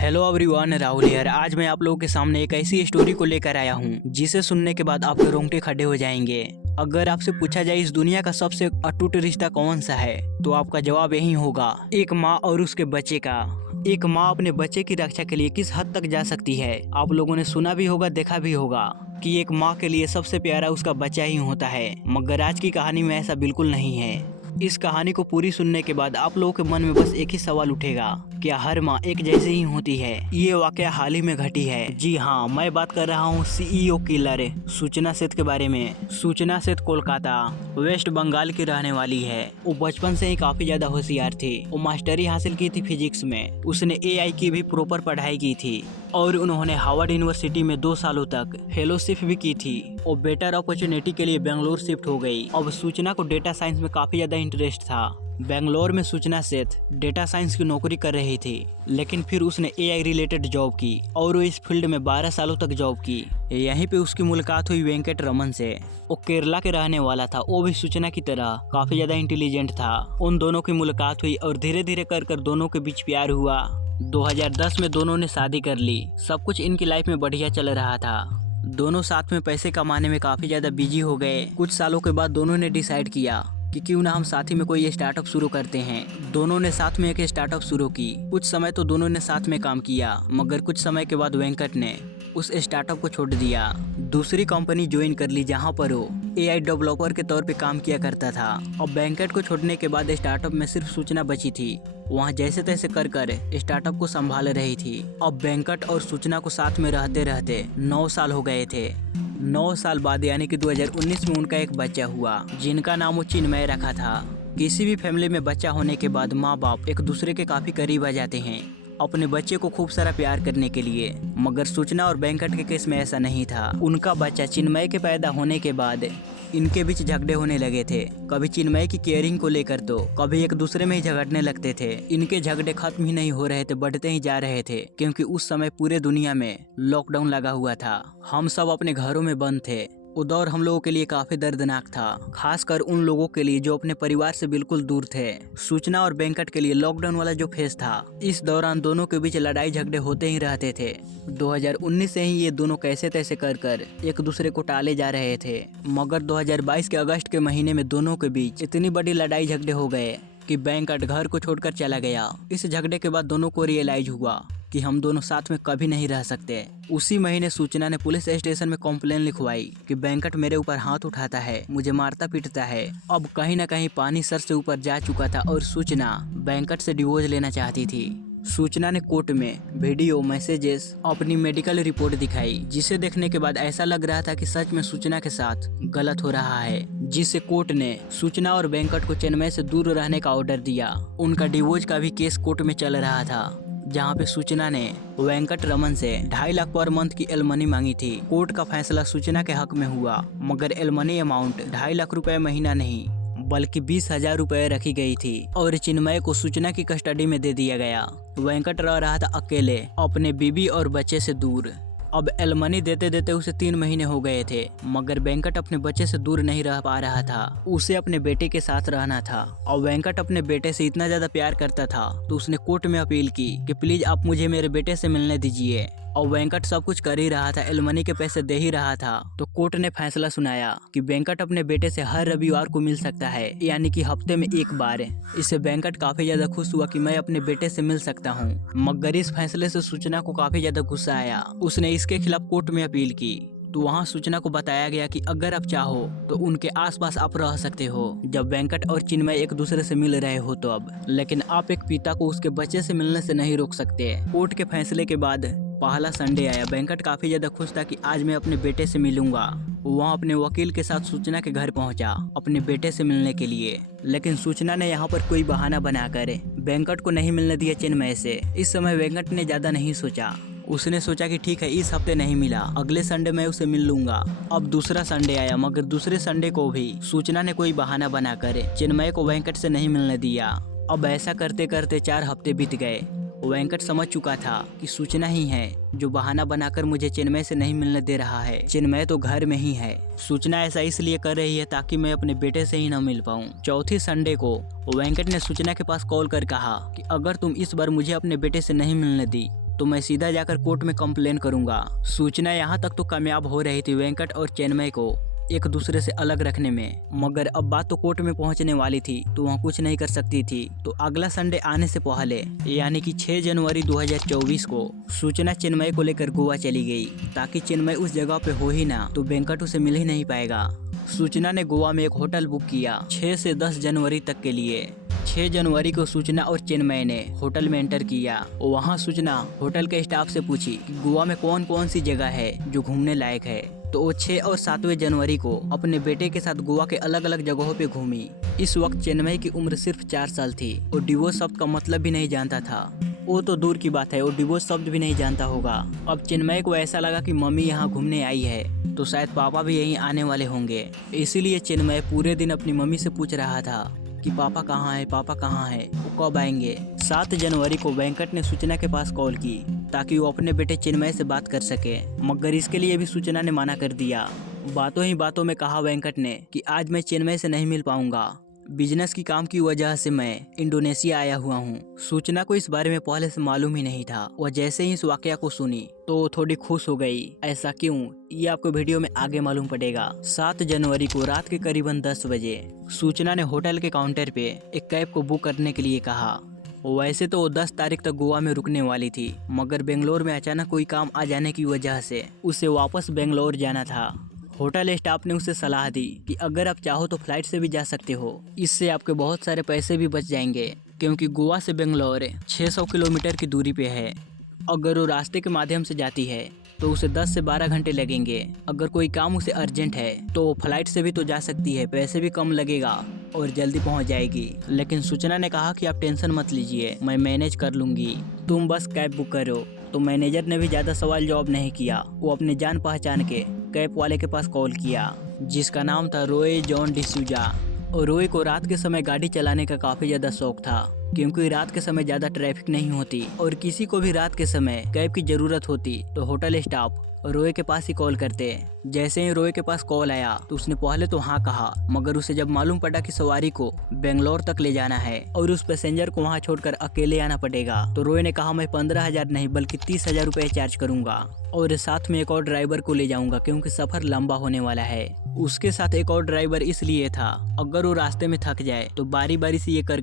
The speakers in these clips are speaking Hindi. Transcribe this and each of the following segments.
हेलो एवरीवन, राहुल यार। आज मैं आप लोगों के सामने एक ऐसी स्टोरी को लेकर आया हूँ जिसे सुनने के बाद आपके रोंगटे खड़े हो जाएंगे। अगर आपसे पूछा जाए इस दुनिया का सबसे अटूट रिश्ता कौन सा है, तो आपका जवाब यही होगा, एक माँ और उसके बच्चे का। एक माँ अपने बच्चे की रक्षा के लिए किस हद तक जा सकती है, आप लोगों ने सुना भी होगा, देखा भी होगा कि एक माँ के लिए सबसे प्यारा उसका बच्चा ही होता है। मगर आज की कहानी में ऐसा बिल्कुल नहीं है। इस कहानी को पूरी सुनने के बाद आप लोगों के मन में बस एक ही सवाल उठेगा, क्या हर माँ एक जैसी ही होती है? ये वाकया हाल ही में घटी है। जी हाँ, मैं बात कर रहा हूँ सीईओ किलर सूचना सेठ के बारे में। सूचना सेठ कोलकाता वेस्ट बंगाल की रहने वाली है। वो बचपन से ही काफी ज्यादा होशियार थी। वो मास्टरी हासिल की थी फिजिक्स में। उसने एआई की भी प्रॉपर पढ़ाई की थी और उन्होंने हार्वर्ड यूनिवर्सिटी में 2 सालों तक फेलोशिप भी की थी। वो बेटर अपॉर्चुनिटी के लिए बेंगलोर शिफ्ट हो गई। अब सूचना को डेटा साइंस में काफी ज्यादा इंटरेस्ट था। बेंगलोर में सूचना सेठ डेटा साइंस की नौकरी कर रही थी, लेकिन फिर उसने एआई रिलेटेड जॉब की और वो इस फील्ड में 12 सालों तक जॉब की। यहीं पे उसकी मुलाकात हुई वेंकट रमन से। वो केरला के रहने वाला था। वो भी सूचना की तरह काफी ज्यादा इंटेलिजेंट था। उन दोनों की मुलाकात हुई और धीरे धीरे कर दोनों के बीच प्यार हुआ। 2010 में दोनों ने शादी कर ली। सब कुछ इनकी लाइफ में बढ़िया चल रहा था। दोनों साथ में पैसे कमाने में काफी ज्यादा बिजी हो गए। कुछ सालों के बाद दोनों ने डिसाइड किया कि क्यों ना हम साथ ही में कोई स्टार्टअप शुरू करते हैं। दोनों ने साथ में एक स्टार्टअप शुरू की। कुछ समय तो दोनों ने साथ में काम किया, मगर कुछ समय के बाद वेंकट ने उस स्टार्टअप को छोड़ दिया। दूसरी कंपनी ज्वाइन कर ली, जहां पर वो एआई डेवलपर के तौर पे काम किया करता था। अब वेंकट को छोड़ने के बाद स्टार्टअप में सिर्फ सूचना बची थी। वहाँ जैसे तैसे कर स्टार्टअप को संभाल रही थी। अब वेंकट और सूचना को साथ में रहते रहते 9 साल हो गए थे। 9 साल बाद यानी कि 2019 में उनका एक बच्चा हुआ, जिनका नाम वो चिन्मय रखा था। किसी भी फैमिली में बच्चा होने के बाद माँ बाप एक दूसरे के काफी करीब आ जाते हैं अपने बच्चे को खूब सारा प्यार करने के लिए। मगर सूचना और वेंकट के केस में ऐसा नहीं था। उनका बच्चा चिन्मय के पैदा होने के बाद इनके बीच झगड़े होने लगे थे। कभी चिन्मय की केयरिंग को लेकर तो कभी एक दूसरे में ही झगड़ने लगते थे। इनके झगड़े खत्म ही नहीं हो रहे थे, बढ़ते ही जा रहे थे, क्योंकि उस समय पूरे दुनिया में लॉकडाउन लगा हुआ था। हम सब अपने घरों में बंद थे। वो दौर हम लोगों के लिए काफी दर्दनाक था, खासकर उन लोगों के लिए जो अपने परिवार से बिल्कुल दूर थे। सूचना और वेंकट के लिए लॉकडाउन वाला जो फेज था, इस दौरान दोनों के बीच लड़ाई झगड़े होते ही रहते थे। 2019 से ही ये दोनों कैसे तैसे कर एक दूसरे को टाले जा रहे थे, मगर 2022 के अगस्त के महीने में दोनों के बीच इतनी बड़ी लड़ाई झगड़े हो गए कि वेंकट घर को छोड़कर चला गया। इस झगड़े के बाद दोनों को रियलाइज हुआ कि हम दोनों साथ में कभी नहीं रह सकते। उसी महीने सूचना ने पुलिस स्टेशन में कंप्लेन लिखवाई कि वेंकट मेरे ऊपर हाथ उठाता है, मुझे मारता पीटता है। अब कहीं ना कहीं पानी सर से ऊपर जा चुका था और सूचना वेंकट से डिवोर्स लेना चाहती थी। सूचना ने कोर्ट में वीडियो मैसेजेस, अपनी मेडिकल रिपोर्ट दिखाई, जिसे देखने के बाद ऐसा लग रहा था कि सच में सूचना के साथ गलत हो रहा है, जिससे कोर्ट ने सूचना और वेंकट को चेन्नई से दूर रहने का ऑर्डर दिया। उनका डिवोर्स का भी केस कोर्ट में चल रहा था, जहां पे सूचना ने वेंकट रमन से 2.5 लाख पर मंथ की एलमनी मांगी थी। कोर्ट का फैसला सूचना के हक में हुआ, मगर एलमनी अमाउंट 2.5 लाख रुपए महीना नहीं बल्कि 20,000 रुपए रखी गई थी और चिन्मय को सूचना की कस्टडी में दे दिया गया। वेंकट रह रहा था अकेले अपने बीबी और बच्चे से दूर। अब एलमनी देते देते उसे 3 महीने हो गए थे, मगर वेंकट अपने बच्चे से दूर नहीं रह पा रहा था। उसे अपने बेटे के साथ रहना था और वेंकट अपने बेटे से इतना ज्यादा प्यार करता था तो उसने कोर्ट में अपील की कि प्लीज आप मुझे मेरे बेटे से मिलने दीजिए। और वेंकट सब कुछ कर ही रहा था, एलमनी के पैसे दे ही रहा था, तो कोर्ट ने फैसला सुनाया कि वेंकट अपने बेटे से हर रविवार को मिल सकता है, यानी कि हफ्ते में 1 बार। इससे वेंकट काफी ज्यादा खुश हुआ कि मैं अपने बेटे से मिल सकता हूँ। मगर इस फैसले से सूचना को काफी ज्यादा गुस्सा आया। उसने इसके खिलाफ कोर्ट में अपील की, तो वहाँ सूचना को बताया गया कि अगर आप चाहो तो उनके आसपास आप रह सकते हो जब वेंकट और चिन्मय एक दूसरे से मिल रहे हो तो अब, लेकिन आप एक पिता को उसके बच्चे से मिलने से नहीं रोक सकते। कोर्ट के फैसले के बाद पहला संडे आया। वेंकट काफी ज्यादा खुश था कि आज मैं अपने बेटे से मिलूंगा। वहाँ अपने वकील के साथ सूचना के घर पहुंचा अपने बेटे से मिलने के लिए, लेकिन सूचना ने यहाँ पर कोई बहाना बनाकर वेंकट को नहीं मिलने दिया चिन्मय से। इस समय वेंकट ने ज्यादा नहीं सोचा। उसने सोचा कि ठीक है, इस हफ्ते नहीं मिला, अगले संडे मैं उसे मिल लूंगा। अब दूसरा संडे आया, मगर दूसरे संडे को भी सूचना ने कोई बहाना बनाकर चिन्मय को वेंकट से नहीं मिलने दिया। अब ऐसा करते करते 4 हफ्ते बीत गए। वेंकट समझ चुका था कि सूचना ही है जो बहाना बनाकर मुझे चिन्मय से नहीं मिलने दे रहा है। चिन्मय तो घर में ही है। सूचना ऐसा इसलिए कर रही है ताकि मैं अपने बेटे से ही न मिल पाऊं। चौथी संडे को वेंकट ने सूचना के पास कॉल कर कहा कि अगर तुम इस बार मुझे अपने बेटे से नहीं मिलने दी तो मैं सीधा जाकर कोर्ट में कंप्लेन करूंगा। सूचना यहाँ तक तो कामयाब हो रही थी वेंकट और चिन्मय को एक दूसरे से अलग रखने में, मगर अब बात तो कोर्ट में पहुंचने वाली थी तो वहाँ कुछ नहीं कर सकती थी। तो अगला संडे आने से पहले यानी कि 6 जनवरी 2024 को सूचना चिन्मय को लेकर गोवा चली गई, ताकि चिन्मय उस जगह पे हो ही ना तो वेंकट उसे मिल ही नहीं पाएगा। सूचना ने गोवा में एक होटल बुक किया 6 से 10 जनवरी तक के लिए। 6 जनवरी को सूचना और चिन्मय ने होटल में एंटर किया। वहाँ सूचना होटल के स्टाफ से पूछी कि गोवा में कौन कौन सी जगह है जो घूमने लायक है। तो वो 6 और 7वें जनवरी को अपने बेटे के साथ गोवा के अलग अलग जगहों पे घूमी। इस वक्त चिन्मय की उम्र सिर्फ 4 साल थी और डिवोर्स शब्द का मतलब भी नहीं जानता था। वो तो दूर की बात है, वो डिवोर्स शब्द भी नहीं जानता होगा। अब चिन्मय को ऐसा लगा कि मम्मी यहाँ घूमने आई है तो शायद पापा भी यहीं आने वाले होंगे। इसीलिए चिन्मय पूरे दिन अपनी मम्मी से पूछ रहा था कि पापा कहाँ है, पापा कहाँ है, वो कब आएंगे। 7 जनवरी को वेंकट ने सूचना के पास कॉल की ताकि वो अपने बेटे चिन्मय से बात कर सके, मगर इसके लिए भी सूचना ने मना कर दिया। बातों ही बातों में कहा वेंकट ने कि आज मैं चिन्मय से नहीं मिल पाऊंगा, बिजनेस की काम की वजह से मैं इंडोनेशिया आया हुआ हूँ। सूचना को इस बारे में पहले से मालूम ही नहीं था। वह जैसे ही इस वाकया को सुनी तो थोड़ी खुश हो गई। ऐसा क्यों, ये आपको वीडियो में आगे मालूम पड़ेगा। 7 जनवरी को रात के करीबन 10 बजे सूचना ने होटल के काउंटर पे एक कैब को बुक करने के लिए कहा। वैसे तो वो 10 तारीख तक गोवा में रुकने वाली थी, मगर बेंगलोर में अचानक कोई काम आ जाने की वजह से उसे वापस बेंगलोर जाना था। होटल स्टाफ ने उसे सलाह दी कि अगर आप चाहो तो फ्लाइट से भी जा सकते हो, इससे आपके बहुत सारे पैसे भी बच जाएंगे, क्योंकि गोवा से बेंगलोर 600 किलोमीटर की दूरी पे है। अगर वो रास्ते के माध्यम से जाती है तो उसे 10 से 12 घंटे लगेंगे। अगर कोई काम उसे अर्जेंट है तो वो फ्लाइट से भी तो जा सकती है, पैसे भी कम लगेगा और जल्दी पहुंच जाएगी। लेकिन सूचना ने कहा कि आप टेंशन मत लीजिए, मैं मैनेज कर लूंगी, तुम बस कैब बुक करो। तो मैनेजर ने भी ज़्यादा सवाल जवाब नहीं किया। वो अपने जान पहचान के कैब वाले के पास कॉल किया, जिसका नाम था रोय जॉन डिसूजा। और रोय को रात के समय गाड़ी चलाने का काफ़ी ज़्यादा शौक था, क्योंकि रात के समय ज़्यादा ट्रैफिक नहीं होती और किसी को भी रात के समय कैब की ज़रूरत होती तो होटल स्टाफ रोय के पास ही कॉल करते। जैसे ही रोय के पास कॉल आया तो उसने पहले तो हाँ कहा, मगर उसे जब मालूम पड़ा कि सवारी को बेंगलोर तक ले जाना है और उस पैसेंजर को वहाँ छोड़कर अकेले आना पड़ेगा, तो रोय ने कहा मैं 15,000 नहीं बल्कि 30,000 रुपये चार्ज करूंगा और साथ में एक और ड्राइवर को ले जाऊंगा, क्योंकि सफर लंबा होने वाला है। उसके साथ एक और ड्राइवर इसलिए था अगर वो रास्ते में थक जाए तो बारी बारी से ये कर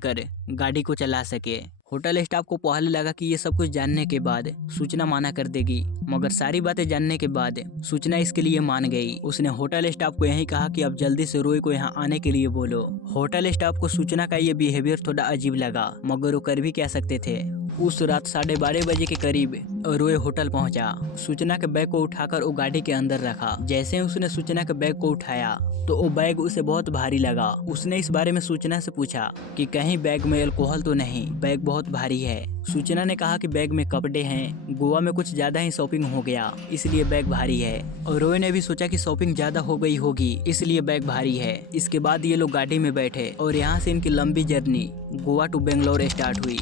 गाड़ी को चला सके। होटल स्टाफ को पहले लगा कि ये सब कुछ जानने के बाद सूचना माना कर देगी, मगर सारी बातें जानने के बाद सूचना इसके लिए मान गई। उसने होटल स्टाफ को यही कहा कि अब जल्दी से रोय को यहाँ आने के लिए बोलो। होटल स्टाफ को सूचना का ये बिहेवियर थोड़ा अजीब लगा, मगर वो कर भी क्या सकते थे। उस रात 12:30 बजे के करीब रोय होटल पहुंचा। सूचना के बैग को उठाकर वो गाड़ी के अंदर रखा। जैसे ही उसने सूचना के बैग को उठाया तो वो बैग उसे बहुत भारी लगा। उसने इस बारे में सूचना से पूछा कि कहीं बैग में अल्कोहल तो नहीं, बैग बहुत भारी है। सूचना ने कहा कि बैग में कपड़े हैं, गोवा में कुछ ज्यादा ही शॉपिंग हो गया इसलिए बैग भारी है। और रोय ने भी सोचा कि शॉपिंग ज्यादा हो गई होगी इसलिए बैग भारी है। इसके बाद ये लोग गाड़ी में बैठे और यहाँ से इनकी लंबी journey Goa to Bangalore start हुई।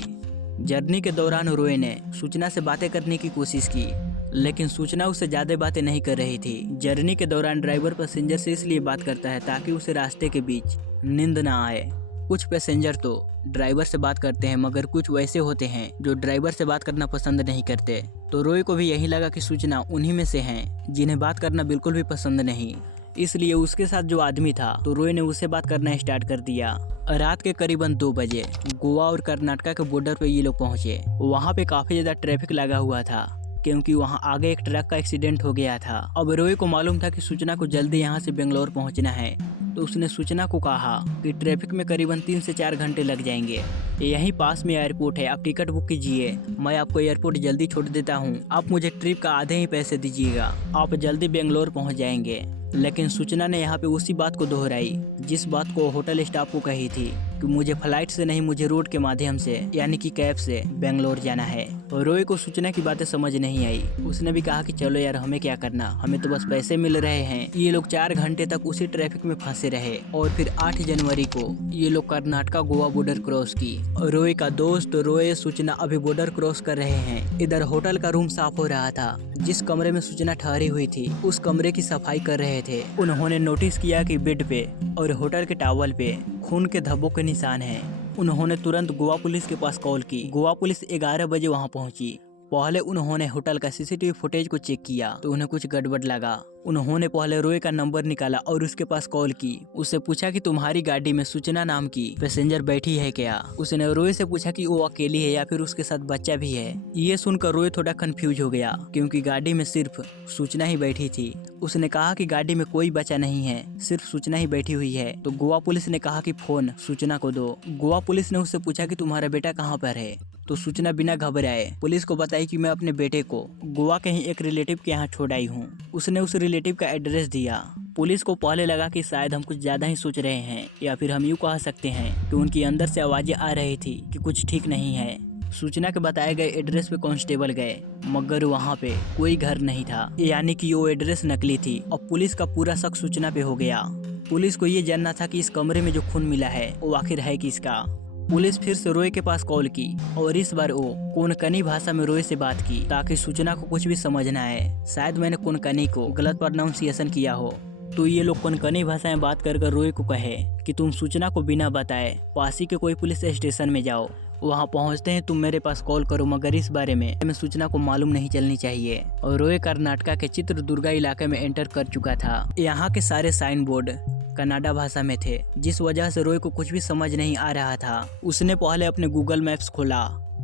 जर्नी के दौरान रोय ने सूचना से बातें करने की कोशिश की, लेकिन सूचना उससे ज्यादा बातें नहीं कर रही थी। जर्नी के दौरान ड्राइवर पैसेंजर से इसलिए बात करता है ताकि उसे रास्ते के बीच नींद ना आए। कुछ पैसेंजर तो ड्राइवर से बात करते हैं, मगर कुछ वैसे होते हैं जो ड्राइवर से बात करना पसंद नहीं करते। तो रोय को भी यही लगा कि सूचना उन्हीं में से हैं जिन्हें बात करना बिल्कुल भी पसंद नहीं। इसलिए उसके साथ जो आदमी था तो रोय ने उससे बात करना स्टार्ट कर दिया। रात के करीबन 2 बजे गोवा और कर्नाटका के बॉर्डर पे ये लोग पहुंचे। वहाँ पे काफी ज्यादा ट्रैफिक लगा हुआ था, क्योंकि वहाँ आगे एक ट्रक का एक्सीडेंट हो गया था। अब रोय को मालूम था कि सूचना को जल्दी यहाँ से बेंगलोर पहुँचना है, तो उसने सूचना को कहा कि ट्रैफिक में करीबन 3 से 4 घंटे लग जाएंगे। यहीं पास में एयरपोर्ट है, आप टिकट बुक कीजिए, मैं आपको एयरपोर्ट जल्दी छोड़ देता हूँ, आप मुझे ट्रिप का आधे ही पैसे दीजिएगा, आप जल्दी बेंगलोर पहुँच जाएंगे। लेकिन सूचना ने यहाँ पे उसी बात को दोहराई जिस बात को होटल स्टाफ को कही थी कि मुझे फ्लाइट से नहीं, मुझे रोड के माध्यम से यानी कि कैब से बेंगलोर जाना है। और रोय को सूचना की बातें समझ नहीं आई। उसने भी कहा कि चलो यार, हमें क्या करना, हमें तो बस पैसे मिल रहे हैं। ये लोग 4 घंटे तक उसी ट्रैफिक में फंसे रहे और फिर 8 जनवरी को ये लोग कर्नाटका गोवा बॉर्डर क्रॉस की। रोय का दोस्त रोय सूचना अभी बॉर्डर क्रॉस कर रहे हैं। इधर होटल का रूम साफ हो रहा था। जिस कमरे में सूचना ठहरी हुई थी उस कमरे की सफाई कर रहे थे। उन्होंने नोटिस किया कि बेड पे और होटल के टॉवल पे खून के धब्बों के निशान हैं। उन्होंने तुरंत गोवा पुलिस के पास कॉल की। गोवा पुलिस 11 बजे वहां पहुंची। पहले उन्होंने होटल का सीसीटीवी फुटेज को चेक किया तो उन्हें कुछ गड़बड़ लगा। उन्होंने पहले रोय का नंबर निकाला और उसके पास कॉल की। उससे पूछा कि तुम्हारी गाड़ी में सूचना नाम की पैसेंजर बैठी है क्या। उसने रोय से पूछा कि वो अकेली है या फिर उसके साथ बच्चा भी है। ये सुनकर रोय थोड़ा कंफ्यूज हो गया क्योंकि गाड़ी में सिर्फ सूचना ही बैठी थी। उसने कहा कि गाड़ी में कोई बच्चा नहीं है, सिर्फ सूचना ही बैठी हुई है। तो गोवा पुलिस ने कहा कि फोन सूचना को दो। गोवा पुलिस ने उससे पूछा कि तुम्हारा बेटा कहाँ पर है। तो सूचना बिना घबराए पुलिस को बताई कि मैं अपने बेटे को गोवा के ही एक रिलेटिव के यहाँ छोड़ आई हूँ। उसने उस रिलेटिव का एड्रेस दिया। पुलिस को पहले लगा कि शायद हम कुछ ज्यादा ही सोच रहे हैं या फिर हम यूँ कह सकते हैं कि उनकी अंदर से आवाजें आ रही थी कि कुछ ठीक नहीं है। सूचना के बताए गए एड्रेस पे कांस्टेबल गए मगर वहाँ पे कोई घर नहीं था, यानी कि वो एड्रेस नकली थी। और पुलिस का पूरा शक सूचना पे हो गया। पुलिस को ये जानना था कि इस कमरे में जो खून मिला है वो आखिर है किसका। पुलिस फिर से रोय के पास कॉल की और इस बार वो कोंकणी भाषा में रोय से बात की ताकि सूचना को कुछ भी समझ न आए। शायद मैंने कोंकणी को गलत प्रोनाउंसिएशन किया हो। तो ये लोग कोंकणी भाषा में बात कर रोय को कहे कि तुम सूचना को बिना बताए पासी के कोई पुलिस स्टेशन में जाओ। वहाँ पहुँचते हैं तुम मेरे पास कॉल करो मगर इस बारे में सूचना को मालूम नहीं चलनी चाहिए। और रोय कर्नाटका के चित्रदुर्गा इलाके में एंटर कर चुका था। यहाँ के सारे साइन बोर्ड कन्नड़ा भाषा में थे, जिस वजह से रोय को कुछ भी समझ नहीं आ रहा था। उसने पहले अपने गूगल मैप्स खोला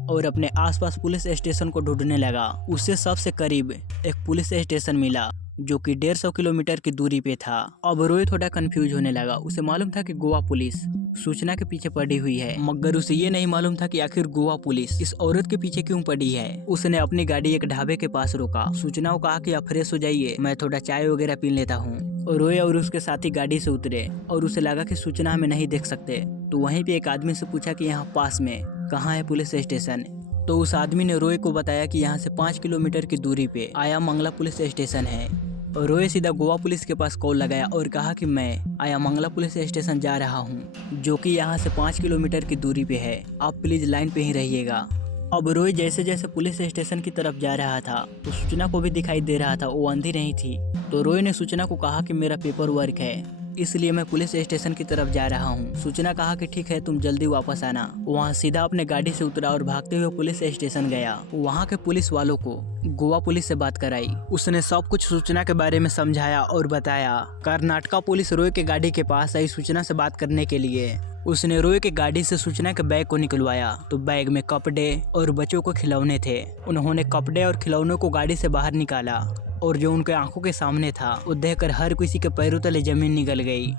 और अपने आसपास पुलिस स्टेशन को ढूंढने लगा। उससे सबसे करीब एक पुलिस स्टेशन मिला जो कि 150 किलोमीटर की दूरी पे था। अब रोय थोड़ा कंफ्यूज होने लगा। उसे मालूम था कि गोवा पुलिस सूचना के पीछे पड़ी हुई है मगर उसे ये नहीं मालूम था कि आखिर गोवा पुलिस इस औरत के पीछे क्यों पड़ी है। उसने अपनी गाड़ी एक ढाबे के पास रोका। सूचना को कहा कि आप फ्रेश हो जाइए, मैं थोड़ा चाय वगैरह पी लेता हूँ। और रोय और उसके साथी गाड़ी से उतरे और उसे लगा कि सूचना हमें नहीं देख सकते। तो वहीं पे एक आदमी से पूछा कि यहाँ पास में कहाँ है पुलिस स्टेशन। तो उस आदमी ने रोय को बताया कि यहाँ से 5 किलोमीटर की दूरी पे आया मंगला पुलिस स्टेशन है। और रोय सीधा गोवा पुलिस के पास कॉल लगाया और कहा कि मैं आया मंगला पुलिस स्टेशन जा रहा हूँ जो कि यहाँ से 5 किलोमीटर की दूरी पे है, आप प्लीज लाइन पे ही रहिएगा। अब रोय जैसे जैसे पुलिस स्टेशन की तरफ जा रहा था तो सूचना को भी दिखाई दे रहा था वो अंधी नहीं थी। तो रोय ने सूचना को कहा कि मेरा पेपर वर्क है इसलिए मैं पुलिस स्टेशन की तरफ जा रहा हूँ। सूचना कहा कि ठीक है तुम जल्दी वापस आना। वहाँ सीधा अपने गाड़ी से उतरा और भागते हुए पुलिस स्टेशन गया। वहाँ के पुलिस वालों को गोवा पुलिस से बात कराई। उसने सब कुछ सूचना के बारे में समझाया और बताया। कर्नाटका पुलिस रोय के गाड़ी के पास आई सूचना से बात करने के लिए। उसने रोय के गाड़ी से सूचना के बैग को निकलवाया तो बैग में कपड़े और बच्चों को खिलौने थे। उन्होंने कपड़े और खिलौनों को गाड़ी से बाहर निकाला और जो उनके आंखों के सामने था वो देखकर हर किसी के पैरों तले जमीन निकल गई।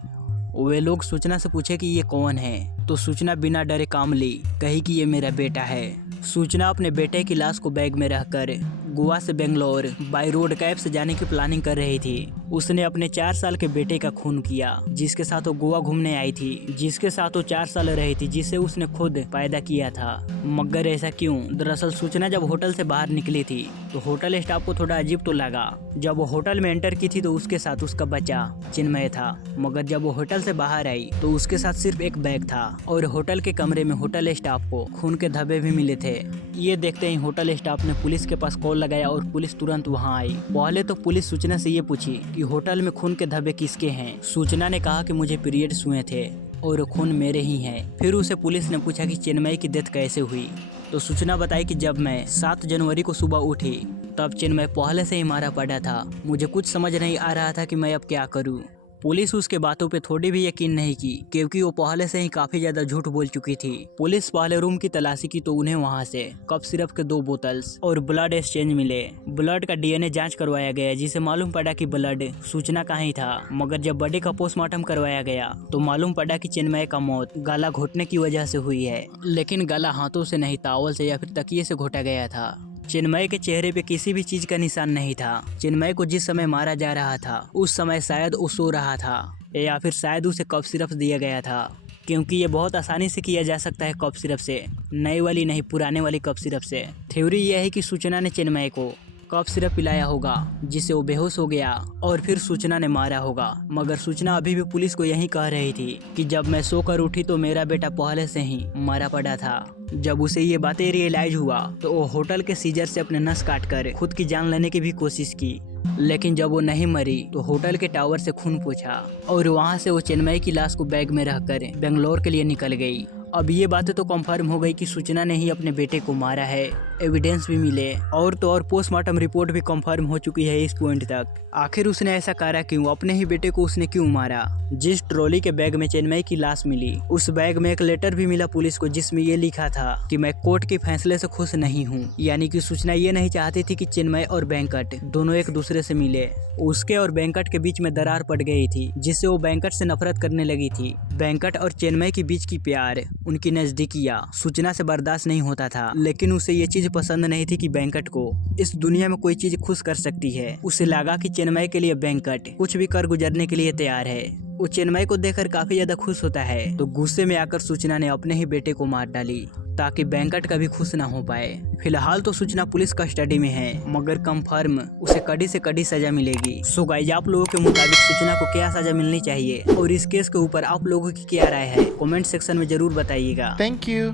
वे लोग सूचना से पूछे कि ये कौन है। तो सूचना बिना डरे काम ली, कही कि ये मेरा बेटा है। सूचना अपने बेटे की लाश को बैग में रखकर गोवा से बेंगलोर बाय रोड कैब से जाने की प्लानिंग कर रही थी। उसने अपने 4 साल के बेटे का खून किया जिसके साथ वो गोवा घूमने आई थी, जिसके साथ वो 4 साल रही थी, जिसे उसने खुद पैदा किया था। मगर ऐसा क्यों? दरअसल सूचना जब होटल से बाहर निकली थी तो होटल स्टाफ को थोड़ा अजीब तो लगा। जब वो होटल में एंटर की थी तो उसके साथ उसका बच्चा चिन्मय था, मगर जब वो होटल से बाहर आई तो उसके साथ सिर्फ एक बैग था और होटल के कमरे में होटल स्टाफ को खून के धब्बे भी मिले थे। ये देखते ही होटल स्टाफ ने पुलिस के पास कॉल लगाया और पुलिस तुरंत वहां आई। पहले तो पुलिस सूचना से ये पूछी कि होटल में खून के धब्बे किसके हैं। सूचना ने कहा कि मुझे पीरियड्स हुए थे और खून मेरे ही हैं। फिर उसे पुलिस ने पूछा कि चिन्मय की डेथ कैसे हुई। तो सूचना बताई कि जब मैं 7 जनवरी को सुबह उठी तब चिन्मय पहले से ही मारा पड़ा था। मुझे कुछ समझ नहीं आ रहा था कि मैं अब क्या करूं। पुलिस उसके बातों पे थोड़ी भी यकीन नहीं की क्योंकि वो पहले से ही काफी ज्यादा झूठ बोल चुकी थी। पुलिस पहले रूम की तलाशी की तो उन्हें वहां से कफ सिरप के 2 बोतल्स और ब्लड एक्सचेंज मिले। ब्लड का डीएनए जांच करवाया गया जिसे मालूम पड़ा कि ब्लड सूचना का ही था। मगर जब बॉडी का पोस्टमार्टम करवाया गया तो मालूम पड़ा कि चिन्मय का मौत गला घोटने की वजह से हुई है, लेकिन गला हाथों से नहीं टॉवल से या फिर तकिए से घोटा गया था। चिन्मय के चेहरे पे किसी भी चीज का निशान नहीं था। चिन्मय को जिस समय मारा जा रहा था उस समय शायद वो सो रहा था या फिर शायद उसे कफ सिरप दिया गया था, क्योंकि ये बहुत आसानी से किया जा सकता है कफ सिरप से, नई वाली नहीं पुराने वाली कफ सिरप से। थ्योरी यह है कि सूचना ने चिन्मय को कफ सिरप पिलाया होगा जिससे वो बेहोश हो गया और फिर सूचना ने मारा होगा। मगर सूचना अभी भी पुलिस को यही कह रही थी कि जब मैं सोकर उठी तो मेरा बेटा पहले से ही मरा पड़ा था। जब उसे ये बातें रियलाइज हुआ तो वो होटल के सीजर से अपने नस काटकर खुद की जान लेने की भी कोशिश की, लेकिन जब वो नहीं मरी तो होटल के टावर से खून पूछा और वहाँ से वो चिन्मय की लाश को बैग में रखकर बेंगलोर के लिए निकल गई। अब ये बातें तो कंफर्म हो गई कि सूचना ने ही अपने बेटे को मारा है। एविडेंस भी मिले और तो और पोस्टमार्टम रिपोर्ट भी कंफर्म हो चुकी है इस पॉइंट तक। आखिर उसने ऐसा करा क्यों? अपने ही बेटे को उसने क्यों मारा? जिस ट्रॉली के बैग में चिन्मय की लाश मिली, उस बैग में एक लेटर भी मिला पुलिस को, जिसमें ये लिखा था कि मैं कोर्ट के फैसले से खुश नहीं हूँ। यानी कि सूचना ये नहीं चाहती थी कि चिन्मय और वेंकट दोनों एक दूसरे से मिले। उसके और वेंकट के बीच में दरार पड़ गई थी, जिससे वो वेंकट से नफरत करने लगी थी। वेंकट और चिन्मय के बीच की प्यार, उनकी नजदीकियां सूचना से बर्दाश्त नहीं होता था। लेकिन उसे ये चीज पसंद नहीं थी कि वेंकट को इस दुनिया में कोई चीज खुश कर सकती है। उसे लगा कि चिन्मय के लिए वेंकट कुछ भी कर गुजरने के लिए तैयार है। वो चिन्मय को देखकर काफी ज्यादा खुश होता है, तो गुस्से में आकर सूचना ने अपने ही बेटे को मार डाली ताकि वेंकट कभी खुश ना हो पाए। फिलहाल तो सूचना पुलिस कस्टडी में है, मगर कंफर्म उसे कड़ी से कड़ी सजा मिलेगी। सो गाइस, आप लोगों के मुताबिक सूचना को क्या सजा मिलनी चाहिए और इस केस के ऊपर आप लोगों की क्या राय है, कमेंट सेक्शन में जरूर बताइएगा। Thank you.